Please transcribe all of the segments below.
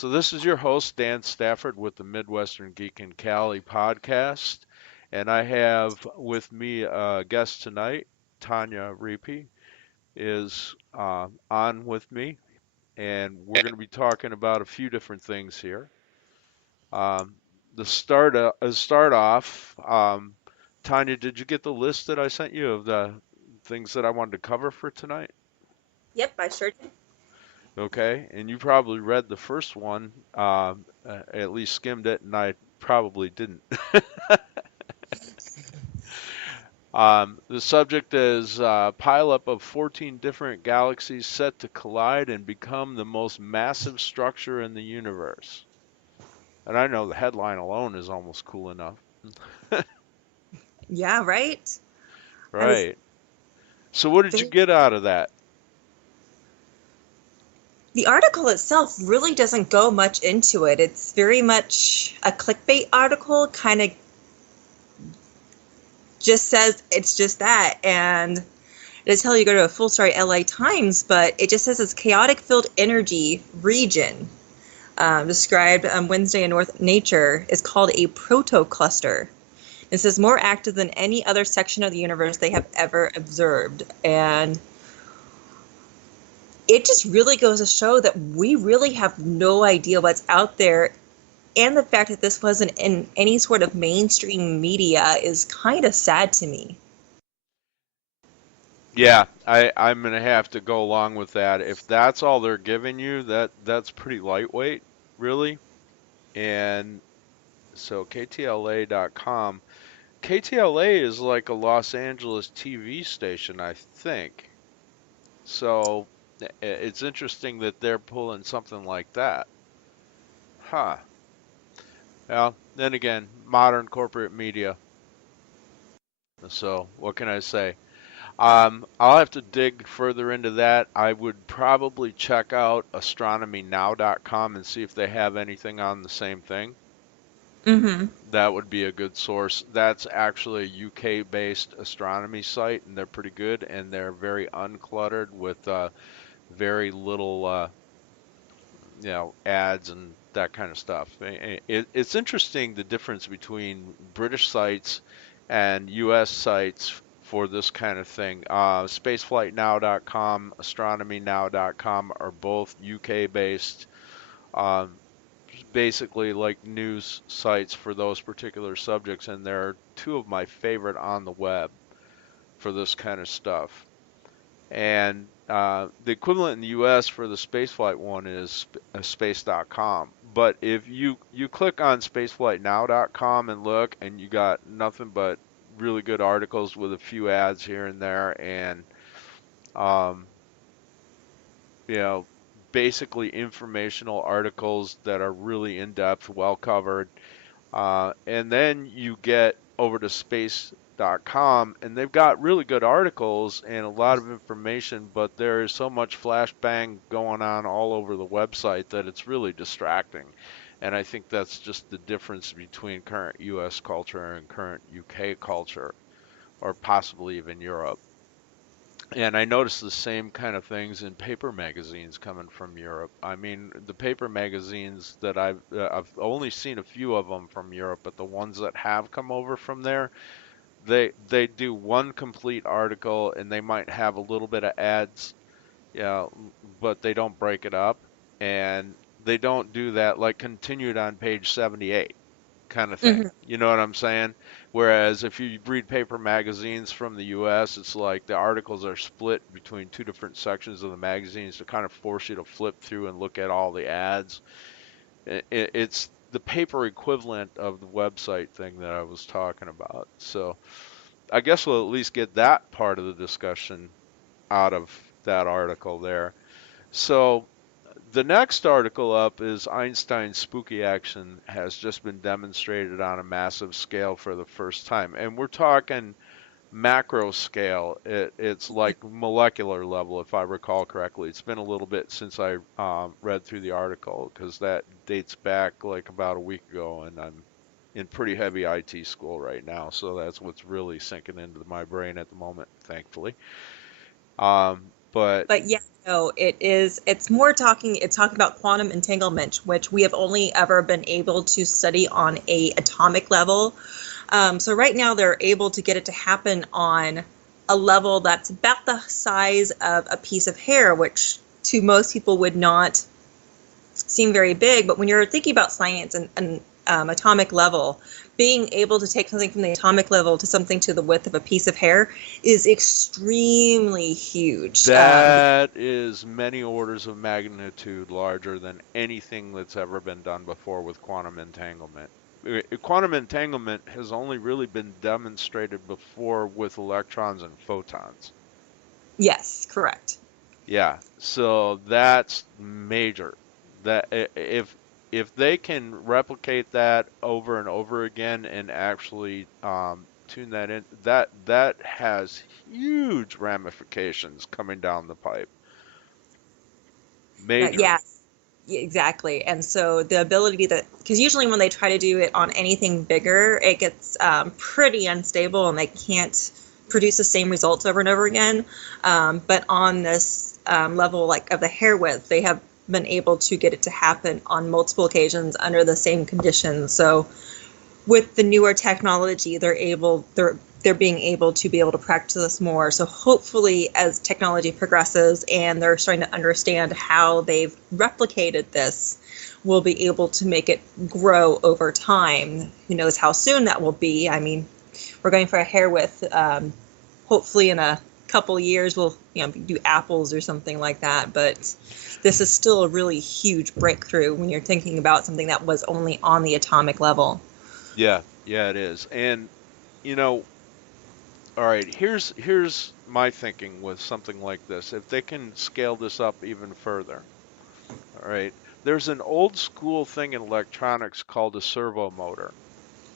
So this is your host, Dan Stafford, with the Midwestern Geek in Cali podcast. And I have with me a guest tonight, Tonya Riepe is on with me. And we're going to be talking about a few different things here. Um, start off, Tanya, did you get the list that I sent you of the things that I wanted to cover for tonight? Yep, I sure did. Okay, and you probably read the first one, at least skimmed it, and I probably didn't. The subject is pileup of 14 different galaxies set to collide and become the most massive structure in the universe. And I know the headline alone is almost cool enough. Yeah, right? I was Right. So what did you very, get out of that? the article itself really doesn't go much into it. It's very much a clickbait article, kind of just says it's just that. And it'll tell you go to a full story LA Times, but it just says it's chaotic field energy region. Described on Wednesday in North Nature is called a protocluster. This is more active than any other section of the universe they have ever observed. And it just really goes to show that we really have no idea what's out there. And the fact that this wasn't in any sort of mainstream media is kind of sad to me. Yeah, I'm gonna have to go along with that. If that's all they're giving you, that's pretty lightweight, really. And so KTLA.com. KTLA is like a Los Angeles TV station, I think. So it's interesting that they're pulling something like that. Huh. Well, then again, modern corporate media. So what can I say? I'll have to dig further into that. I would probably check out astronomynow.com and see if they have anything on the same thing. Mm-hmm. That would be a good source. That's actually a UK-based astronomy site, and they're pretty good, and they're very uncluttered with very little, ads and that kind of stuff. It's interesting the difference between British sites and US sites for this kind of thing. Spaceflightnow.com, astronomynow.com are both UK-based, um, basically like news sites for those particular subjects, and they're two of my favorite on the web for this kind of stuff. And the equivalent in the US for the spaceflight one is space.com. But if you click on spaceflightnow.com and look, and you got nothing but really good articles with a few ads here and there, and um, you know, basically informational articles that are really in depth, well covered. And then you get over to space.com, and they've got really good articles and a lot of information, but there is so much flashbang going on all over the website that it's really distracting. And I think that's just the difference between current US culture and current UK culture, or possibly even Europe. And I noticed the same kind of things in paper magazines coming from Europe. I mean, the paper magazines that I've only seen a few of them from Europe, but the ones that have come over from there, they do one complete article and they might have a little bit of ads, yeah, but they don't break it up, and they don't do that like continued on page 78 kind of thing. Mm-hmm. You know what I'm saying? Whereas if you read paper magazines from the US, it's like the articles are split between two different sections of the magazines to kind of force you to flip through and look at all the ads. It's the paper equivalent of the website thing that I was talking about. So I guess we'll at least get that part of the discussion out of that article there. So the next article up is Einstein's spooky action has just been demonstrated on a massive scale for the first time. And we're talking macro scale. It's like molecular level, if I recall correctly. It's been a little bit since I read through the article because that dates back like about a week ago, and I'm in pretty heavy IT school right now. So that's what's really sinking into my brain at the moment, thankfully. But But yeah, no, it is. It's more talking. It's talking about quantum entanglement, which we have only ever been able to study on a atomic level. So right now they're able to get it to happen on a level that's about the size of a piece of hair, which to most people would not seem very big. But when you're thinking about science and atomic level, being able to take something from the atomic level to something to the width of a piece of hair is extremely huge. that is many orders of magnitude larger than anything that's ever been done before with quantum entanglement. Quantum entanglement has only really been demonstrated before with electrons and photons. Yes, correct. Yeah, so that's major. That if they can replicate that over and over again and actually tune that in, that has huge ramifications coming down the pipe. Major. Yeah, exactly. And so the ability that, because usually when they try to do it on anything bigger, it gets pretty unstable and they can't produce the same results over and over again. But on this level, like of the hair width, they have been able to get it to happen on multiple occasions under the same conditions. So with the newer technology, they're being able to practice this more. So hopefully, as technology progresses and they're starting to understand how they've replicated this, we'll be able to make it grow over time. Who knows how soon that will be? I mean, we're going for a hair width. Hopefully, in a couple years, we'll do apples or something like that. But this is still a really huge breakthrough when you're thinking about something that was only on the atomic level. Yeah, yeah, it is. And you know, all right, here's my thinking with something like this. If they can scale this up even further, all right, there's an old school thing in electronics called a servo motor.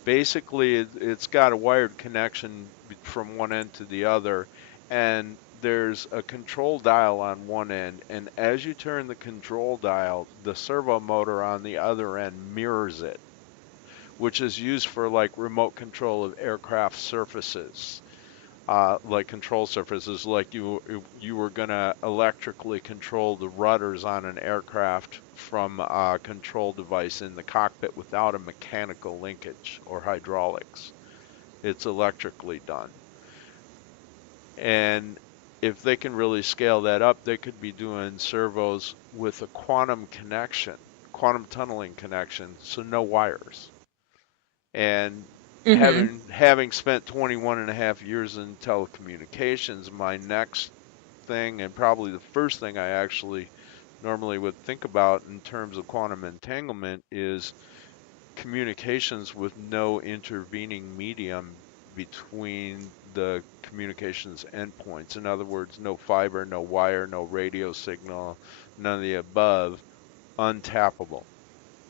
Basically, it's got a wired connection from one end to the other, and there's a control dial on one end, and as you turn the control dial, the servo motor on the other end mirrors it, which is used for like remote control of aircraft surfaces, like control surfaces, like you were gonna electrically control the rudders on an aircraft from a control device in the cockpit without a mechanical linkage or hydraulics. It's electrically done. And if they can really scale that up, they could be doing servos with a quantum connection, quantum tunneling connection, so no wires. And Mm-hmm. having spent 21 and a half years in telecommunications, my next thing, and probably the first thing I actually normally would think about in terms of quantum entanglement, is communications with no intervening medium between the communications endpoints. In other words, no fiber, no wire, no radio signal, none of the above, untappable.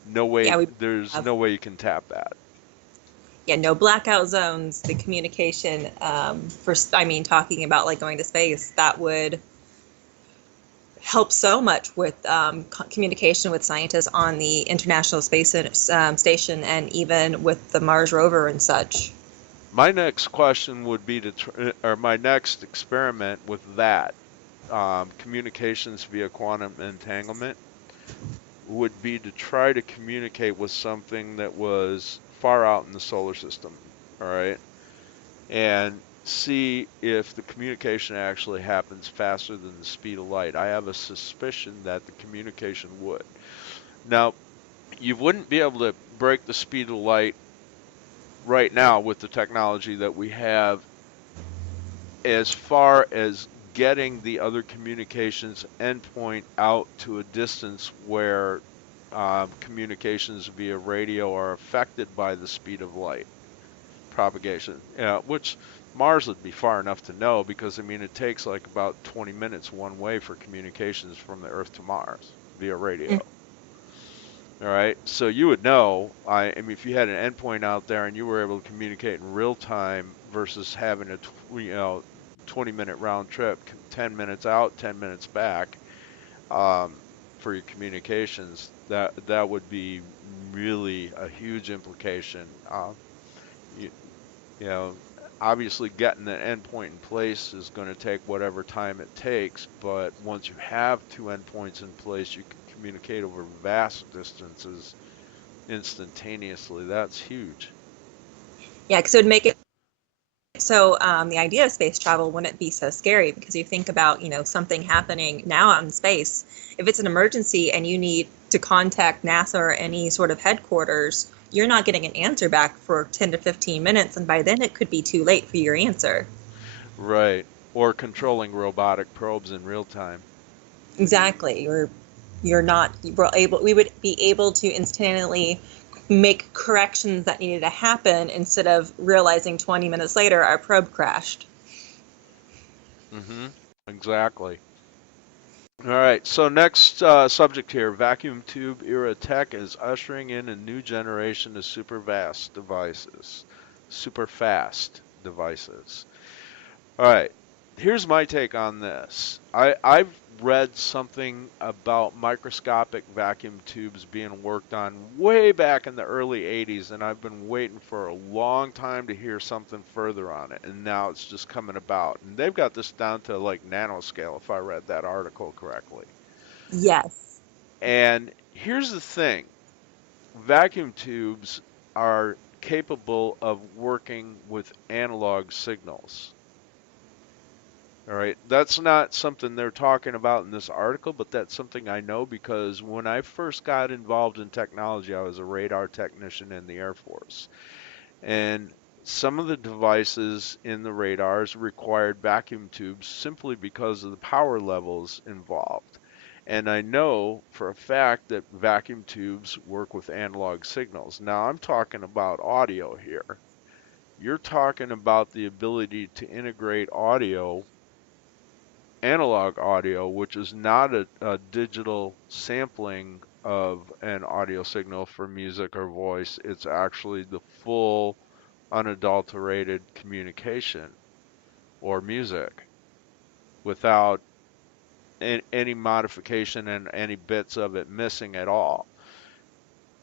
No Yeah, way, we there's have. no way you can tap that. Yeah, no blackout zones. The communication I mean, talking about like going to space, that would help so much with communication with scientists on the International Space Station and even with the Mars rover and such. My next question would be or my next experiment with that, communications via quantum entanglement, would be to try to communicate with something that was far out in the solar system, all right, and see if the communication actually happens faster than the speed of light. I have a suspicion that the communication would. Now, you wouldn't be able to break the speed of light right now with the technology that we have as far as getting the other communications endpoint out to a distance where communications via radio are affected by the speed of light propagation, which Mars would be far enough to know because I mean it takes like about 20 minutes one way for communications from the Earth to Mars via radio. All right, so you would know. I mean, if you had an endpoint out there and you were able to communicate in real time versus having a 20-minute round trip, 10 minutes out, 10 minutes back, for your communications, that would be really a huge implication. You, you know, Obviously, getting the endpoint in place is going to take whatever time it takes, but once you have two endpoints in place, you can communicate over vast distances instantaneously. That's huge. Yeah, because it would make it so the idea of space travel wouldn't be so scary, because you think about, something happening now out in space. If it's an emergency and you need to contact NASA or any sort of headquarters, you're not getting an answer back for 10 to 15 minutes, and by then it could be too late for your answer. Right. Or controlling robotic probes in real time. Exactly. You're not we would be able to instantaneously make corrections that needed to happen, instead of realizing 20 minutes later our probe crashed. Mm-hmm. Exactly. All right, so next subject here, vacuum tube era tech is ushering in a new generation of super fast devices. Super fast devices. All right, here's my take on this. I've read something about microscopic vacuum tubes being worked on way back in the early 80s, and I've been waiting for a long time to hear something further on it, and now it's just coming about. And they've got this down to like nanoscale, if I read that article correctly. Yes. And here's the thing, vacuum tubes are capable of working with analog signals. All right, that's not something they're talking about in this article, but that's something I know because when I first got involved in technology, I was a radar technician in the Air Force. And some of the devices in the radars required vacuum tubes simply because of the power levels involved. And I know for a fact that vacuum tubes work with analog signals. Now, I'm talking about audio here. You're talking about the ability to integrate audio, analog audio, which is not a digital sampling of an audio signal for music or voice. It's actually the full, unadulterated communication or music without any modification and any bits of it missing at all,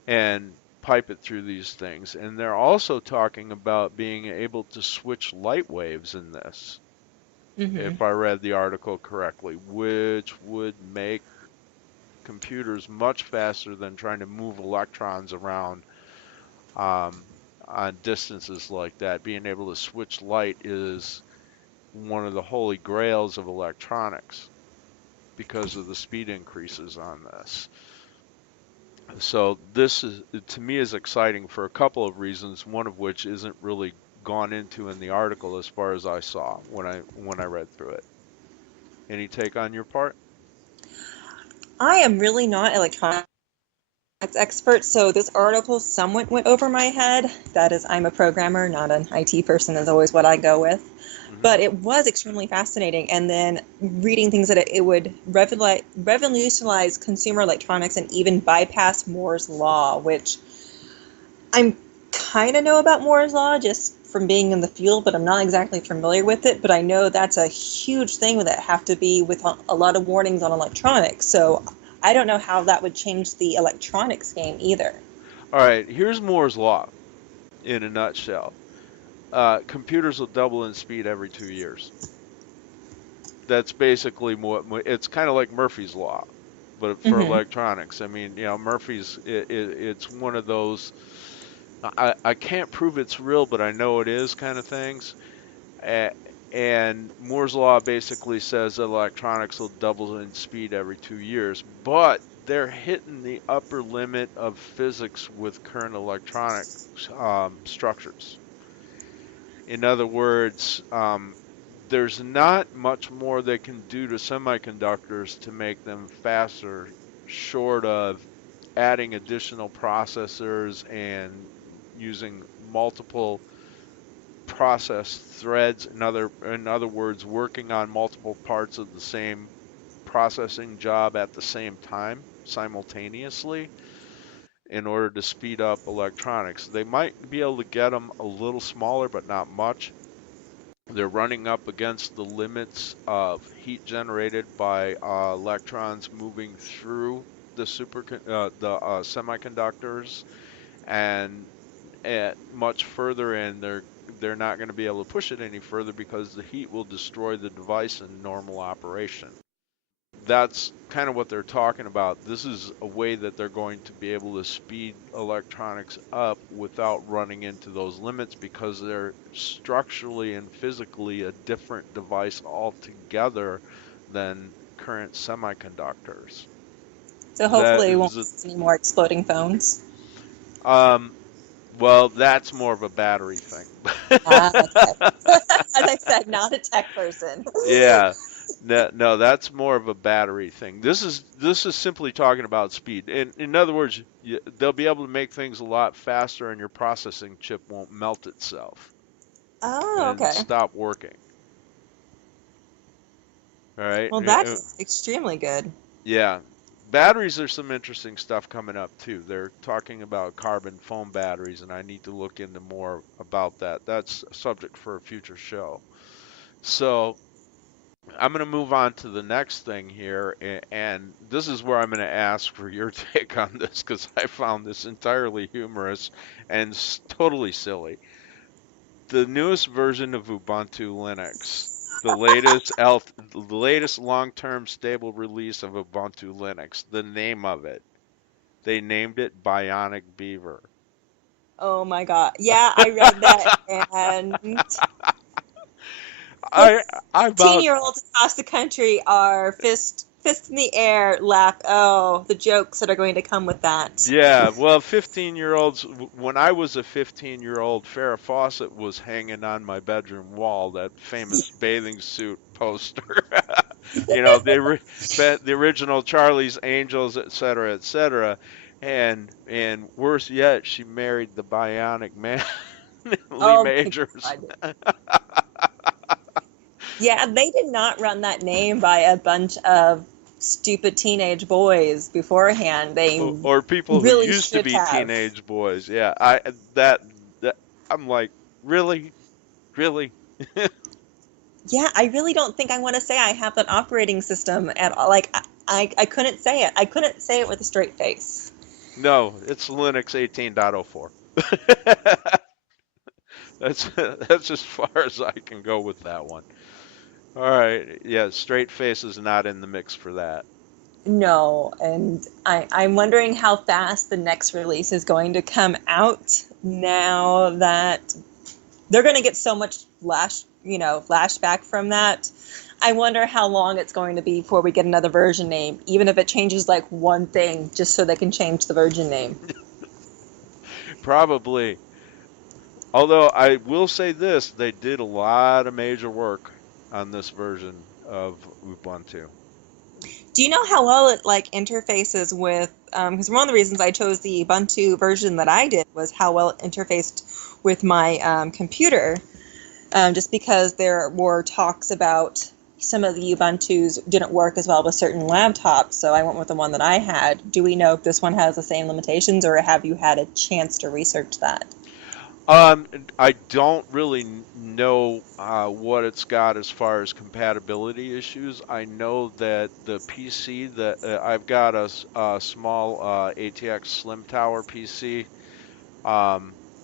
and pipe it through these things. And they're also talking about being able to switch light waves in this, Mm-hmm. if I read the article correctly, which would make computers much faster than trying to move electrons around um, on distances like that. Being able to switch light is one of the holy grails of electronics because of the speed increases on this. So this is, to me, is exciting for a couple of reasons, one of which isn't really gone into in the article as far as I saw when I read through it. Any take on your part? I am really not electronics expert, so this article somewhat went over my head. That is, I'm a programmer, not an IT person, is always what I go with. Hmm. But it was extremely fascinating. And then reading things that it would revolutionize consumer electronics and even bypass Moore's Law, which I'm kind of know about Moore's Law just from being in the field, but I'm not exactly familiar with it. But I know that's a huge thing that have to be with a lot of warnings on electronics. So I don't know how that would change the electronics game either. All right, here's Moore's law in a nutshell. Computers will double in speed every 2 years. That's basically what it's kind of like Murphy's law, but for Mm-hmm. electronics. I mean, Murphy's it's one of those I can't prove it's real, but I know it is kind of things. A- And Moore's law basically says that electronics will double in speed every 2 years, but they're hitting the upper limit of physics with current electronic structures. In other words, there's not much more they can do to semiconductors to make them faster, short of adding additional processors and using multiple process threads. In other words, working on multiple parts of the same processing job at the same time simultaneously in order to speed up electronics. They might be able to get them a little smaller, but not much. They're running up against the limits of heat generated by electrons moving through the semiconductors, and at much further in, they're not going to be able to push it any further because the heat will destroy the device in normal operation. That's kind of what they're talking about. This is a way that they're going to be able to speed electronics up without running into those limits because they're structurally and physically a different device altogether than current semiconductors. So That hopefully we won't is, see any more exploding phones. well, that's more of a battery thing. Okay. As I said, not a tech person. Yeah. No, that's more of a battery thing. This is simply talking about speed. In other words, they'll be able to make things a lot faster, and your processing chip won't melt itself Oh, and okay. stop working. All right. Well, that's extremely good. Yeah. Batteries, there's some interesting stuff coming up too. They're talking about carbon foam batteries, and I need to look into more about that. That's a subject for a future show. So I'm going to move on to the next thing here, and this is where I'm going to ask for your take on this because I found this entirely humorous and totally silly. The newest version of Ubuntu Linux, the latest long-term stable release of Ubuntu Linux, the name of it, they named it Bionic Beaver. Oh my God. Yeah, I read that, and I I about 15-year-olds across the country are fist in the air, laugh. Oh, the jokes that are going to come with that. Yeah, well, 15-year-olds, when I was a 15-year-old, Farrah Fawcett was hanging on my bedroom wall, that famous bathing suit poster. You know, the original Charlie's Angels, et cetera, et cetera. And worse yet, she married the Bionic Man, Lee Oh my Majors. God. Yeah, they did not run that name by a bunch of stupid teenage boys beforehand. They Or people who really used to should be have. teenage boys. Yeah, that I'm like, really? Really? Yeah, I really don't think I want to say I have that operating system at all. Like, I couldn't say it. I couldn't say it with a straight face. No, it's Linux 18.04. That's as far as I can go with that one. All right, yeah, straight face is not in the mix for that. No, and I'm wondering how fast the next release is going to come out now that they're going to get so much flashback from that. I wonder how long it's going to be before we get another version name, even if it changes like one thing, just so they can change the version name. Probably. Although I will say this, they did a lot of major work on this version of Ubuntu. Do you know how well it like interfaces with? Because one of the reasons I chose the Ubuntu version that I did was how well it interfaced with my computer. Just because there were talks about some of the Ubuntus didn't work as well with certain laptops, so I went with the one that I had. Do we know if this one has the same limitations, or have you had a chance to research that? I don't really know what it's got as far as compatibility issues. I know that the PC that I've got a small ATX Slim Tower PC,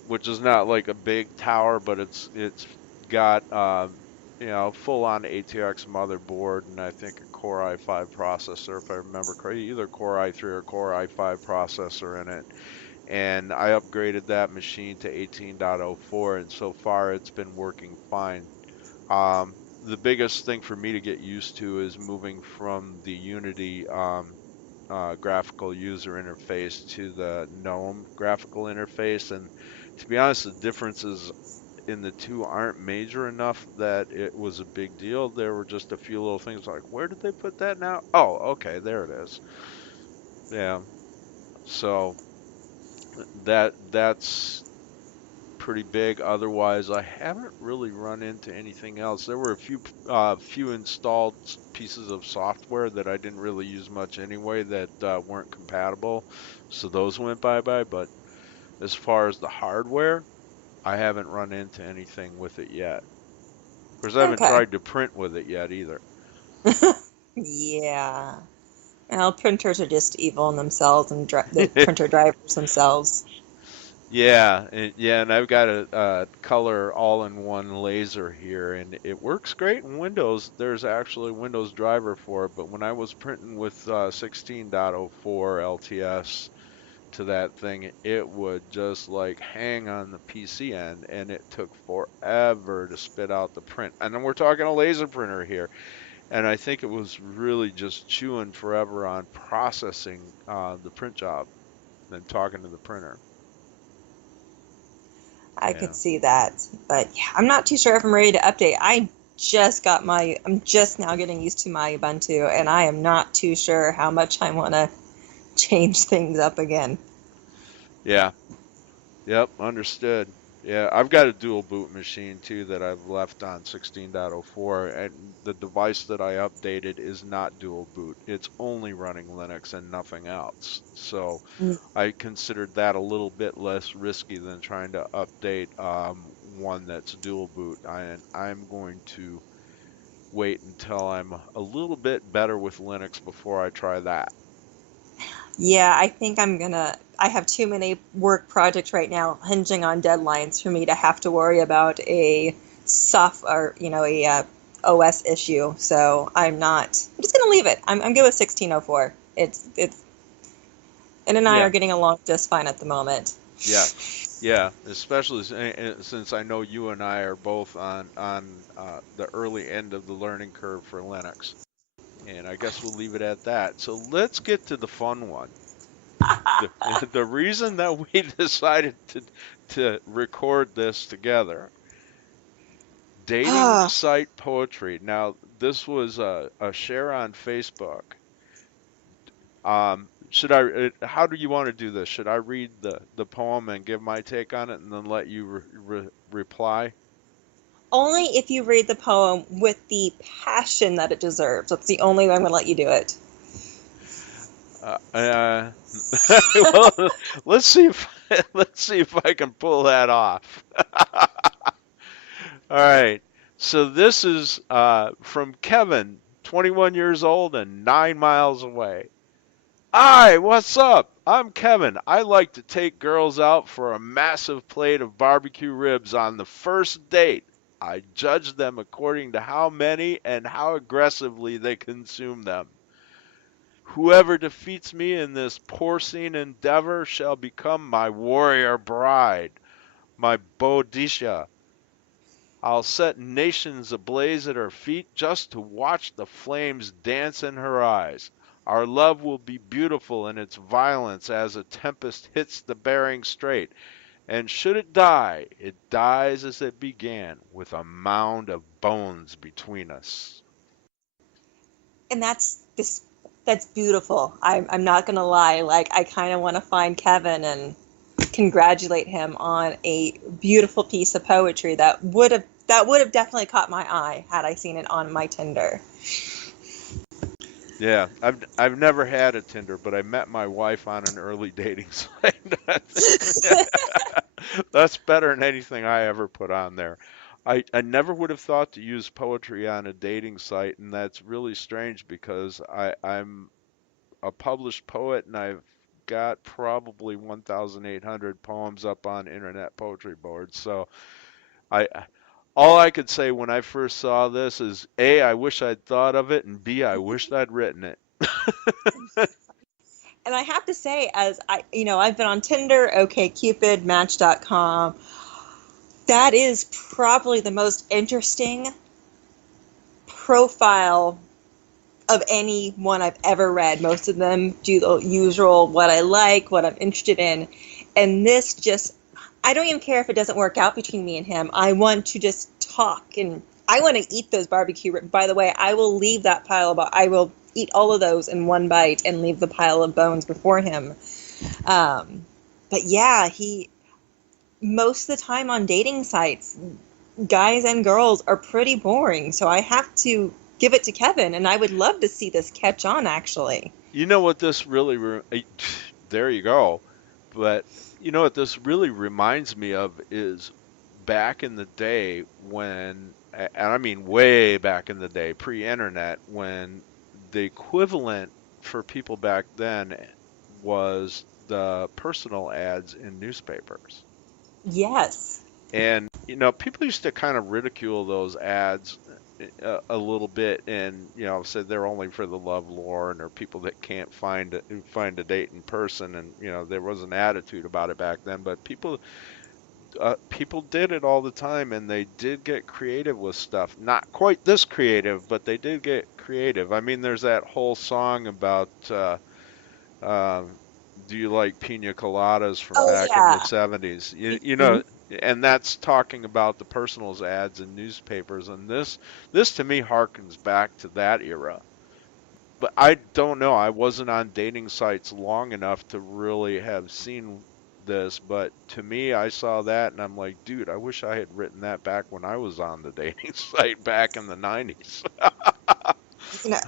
which is not like a big tower, but it's got full on ATX motherboard and I think a Core i5 processor, if I remember correctly, either Core i3 or Core i5 processor in it. And I upgraded that machine to 18.04, and so far it's been working fine. The biggest thing for me to get used to is moving from the Unity graphical user interface to the GNOME graphical interface, and to be honest, the differences in the two aren't major enough that it was a big deal. There were just a few little things like, where did they put that now? Oh, okay, there it is. Yeah, so that's pretty big. Otherwise, I haven't really run into anything else. There were a few installed pieces of software that I didn't really use much anyway that weren't compatible, so those went bye-bye. But as far as the hardware, I haven't run into anything with it yet. Of course, I haven't Okay. tried to print with it yet either. Yeah. Well, printers are just evil in themselves, and the printer drivers themselves. Yeah, and I've got a color all-in-one laser here, and it works great in Windows. There's actually a Windows driver for it, but when I was printing with 16.04 LTS to that thing, it would just like hang on the PC end, and it took forever to spit out the print. And then we're talking a laser printer here, and I think it was really just chewing forever on processing the print job and talking to the printer. I could Yeah. see that. But yeah, I'm not too sure if I'm ready to update. I'm just now getting used to my Ubuntu, and I am not too sure how much I want to change things up again. Yeah. Yep, understood. Yeah, I've got a dual boot machine too that I've left on 16.04, and the device that I updated is not dual boot. It's only running Linux and nothing else. So Mm. I considered that a little bit less risky than trying to update one that's dual boot. I'm going to wait until I'm a little bit better with Linux before I try that. Yeah, I think I have too many work projects right now hinging on deadlines for me to have to worry about a software, a OS issue. So I'm just going to leave it. I'm good with 1604. It's, and I are Yeah. getting along just fine at the moment. Yeah, yeah, especially since I know you and I are both on the early end of the learning curve for Linux, and I guess we'll leave it at that. So let's get to the fun one. The the reason that we decided to record this together, dating site poetry. Now, this was a share on Facebook. Should how do you want to do this? Should I read the poem and give my take on it and then let you reply? Only if you read the poem with the passion that it deserves. That's the only way I'm going to let you do it. Uh, uh, well, let's see if let's see if I can pull that off. All right. So this is from Kevin, 21 years old and 9 miles away. Hi, what's up? I'm Kevin. I like to take girls out for a massive plate of barbecue ribs on the first date. I judge them according to how many and how aggressively they consume them. Whoever defeats me in this porcine endeavor shall become my warrior bride, my Bodhisha. I'll set nations ablaze at her feet just to watch the flames dance in her eyes. Our love will be beautiful in its violence as a tempest hits the Bering Strait. And should it die, it dies as it began, with a mound of bones between us. And that's beautiful. I'm not gonna lie. Like, I kind of want to find Kevin and congratulate him on a beautiful piece of poetry that would have definitely caught my eye had I seen it on my Tinder. Yeah, I've never had a Tinder, but I met my wife on an early dating site. That's better than anything I ever put on there. I never would have thought to use poetry on a dating site, and that's really strange because I'm a published poet and I've got probably 1,800 poems up on internet poetry boards. So I all I could say when I first saw this is A, I wish I'd thought of it, and B, I wished I'd written it. And I have to say, I've been on Tinder, OkCupid, Match.com. That is probably the most interesting profile of any one I've ever read. Most of them do the usual, what I like, what I'm interested in. And this just, I don't even care if it doesn't work out between me and him. I want to just talk, and I want to eat those barbecue ribs. By the way, I will leave that I will eat all of those in one bite and leave the pile of bones before him. But yeah, most of the time on dating sites, guys and girls are pretty boring. So I have to give it to Kevin, and I would love to see this catch on, actually. You know what this really, there you go. But you know what this really reminds me of is back in the day when, and I mean way back in the day, pre-internet, when the equivalent for people back then was the personal ads in newspapers. Yes. And, people used to kind of ridicule those ads a little bit and, said they're only for the lovelorn or people that can't find a date in person. And, there was an attitude about it back then, but people did it all the time, and they did get creative with stuff. Not quite this creative, but they did get creative. I mean, there's that whole song about um, do you like pina coladas from Oh back in the yeah. 70s? Mhm. And that's talking about the personals ads in newspapers. And this to me harkens back to that era. But I don't know. I wasn't on dating sites long enough to really have seen this, but to me, I saw that and I'm like, dude, I wish I had written that back when I was on the dating site back in the 90s. You know,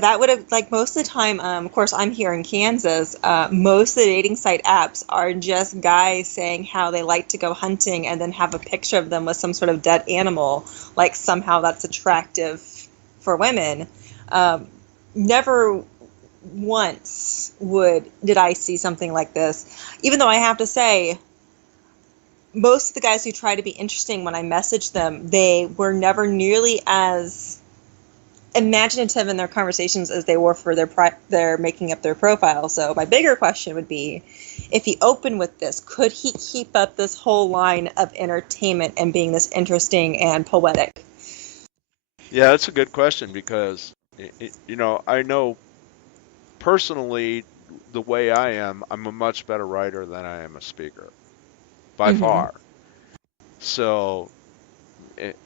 that would have, like, most of the time, of course, I'm here in Kansas. Most of the dating site apps are just guys saying how they like to go hunting and then have a picture of them with some sort of dead animal, like somehow that's attractive for women. Um, Never once did I see something like this, even though I have to say, most of the guys who try to be interesting when I message them, they were never nearly as imaginative in their conversations as they were for their making up their profile. So my bigger question would be, if he opened with this, could he keep up this whole line of entertainment and being this interesting and poetic? Yeah, that's a good question because, I know personally the way I am, I'm a much better writer than I am a speaker by Mm-hmm. far. So it,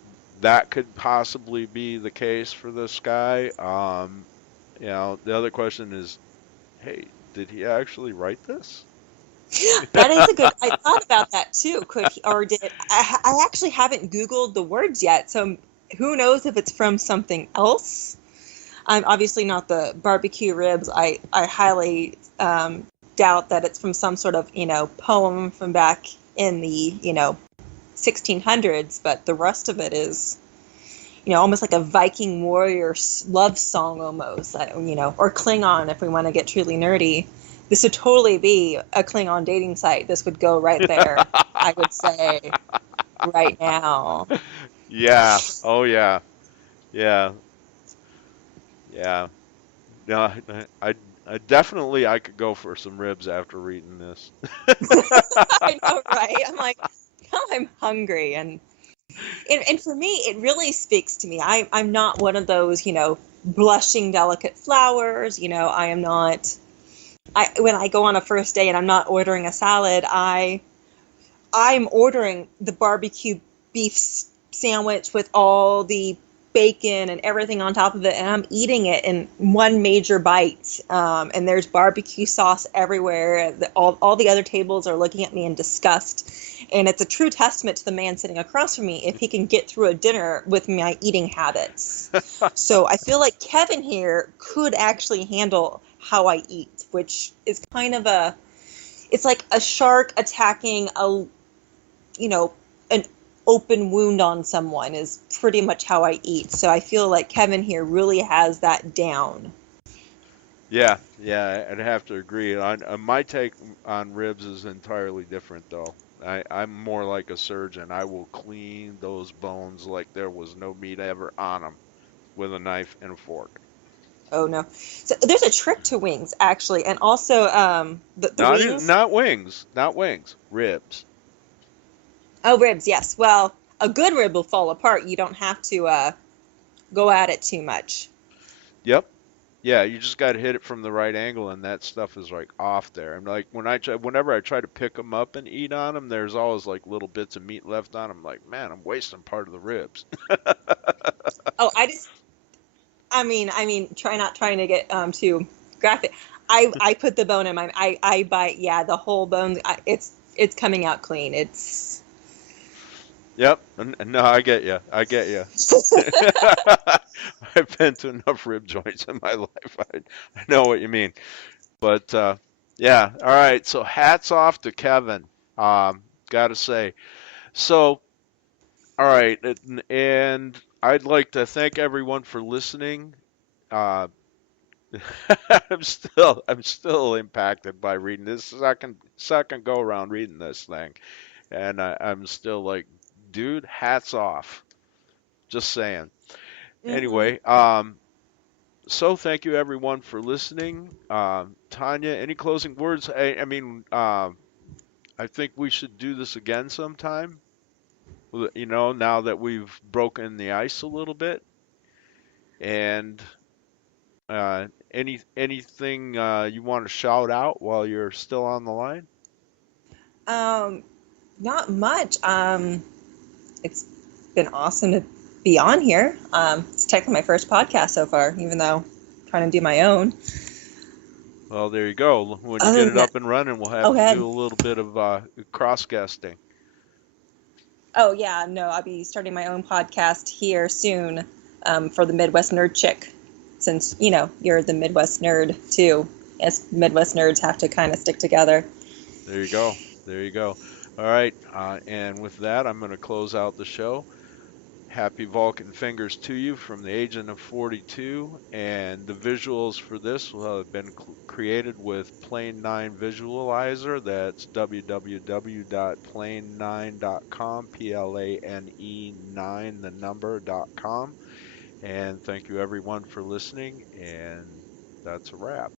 that could possibly be the case for this guy. The other question is, hey, did he actually write this? That is a good. I thought about that too. Could he, or did I actually haven't Googled the words yet, so who knows if it's from something else? I'm obviously not the barbecue ribs. I highly doubt that it's from some sort of poem from back in the 1600s. But the rest of it is almost like a Viking warrior love song almost. Or Klingon if we want to get truly nerdy. This would totally be a Klingon dating site. This would go right there, I would say, right now. Yeah. Oh yeah. Yeah. Yeah. No, I definitely I could go for some ribs after reading this. I know, right? I'm like, now I'm hungry. And for me, it really speaks to me. I'm not one of those, blushing, delicate flowers. I am not. When I go on a first date and I'm not ordering a salad, I'm ordering the barbecue beef sandwich with all the bacon and everything on top of it, and I'm eating it in one major bite. And there's barbecue sauce everywhere. All the other tables are looking at me in disgust. And it's a true testament to the man sitting across from me if he can get through a dinner with my eating habits. So I feel like Kevin here could actually handle how I eat, which is kind of it's like a shark attacking an open wound on someone is pretty much how I eat. So I feel like Kevin here really has that down. Yeah, yeah, I'd have to agree. My take on ribs is entirely different, though. I'm more like a surgeon. I will clean those bones like there was no meat ever on them with a knife and a fork. Oh no. So there's a trick to wings actually, and also the Not wings. not wings, not wings, ribs. Oh, ribs, yes. Well, a good rib will fall apart. You don't have to go at it too much. Yep. Yeah, you just got to hit it from the right angle, and that stuff is like off there. And like whenever I try to pick them up and eat on them, there's always like little bits of meat left on them. Like, man, I'm wasting part of the ribs. Oh, try not trying to get too graphic. I put the bone in my I bite. Yeah, the whole bone. It's coming out clean. It's Yep. No, I get you. I get you. I've been to enough rib joints in my life. I know what you mean. But yeah, all right. So hats off to Kevin. Gotta say. So, all right, and I'd like to thank everyone for listening. Uh, I'm still impacted by reading this second go around reading this thing, and I'm still like, dude, hats off. Just saying. Mm-hmm. Anyway, so thank you everyone for listening. Tanya, any closing words? I mean, I think we should do this again sometime. You know, now that we've broken the ice a little bit, and anything you want to shout out while you're still on the line? Um, Not much. It's been awesome to be on here. It's technically my first podcast so far, even though I'm trying to do my own. Well, there you go. When you Other get than it that, up and running, we'll have oh, to ahead. do a little bit of cross guesting. Oh, yeah, no, I'll be starting my own podcast here soon for the Midwest Nerd Chick, since, you're the Midwest nerd too. As Midwest nerds have to kind of stick together. There you go. There you go. All right. And with that, I'm going to close out the show. Happy Vulcan Fingers to you from the Agent of 42. And the visuals for this will have been created with Plane 9 Visualizer. That's www.plane9.com, plane9, the number.com. And thank you everyone for listening. And that's a wrap.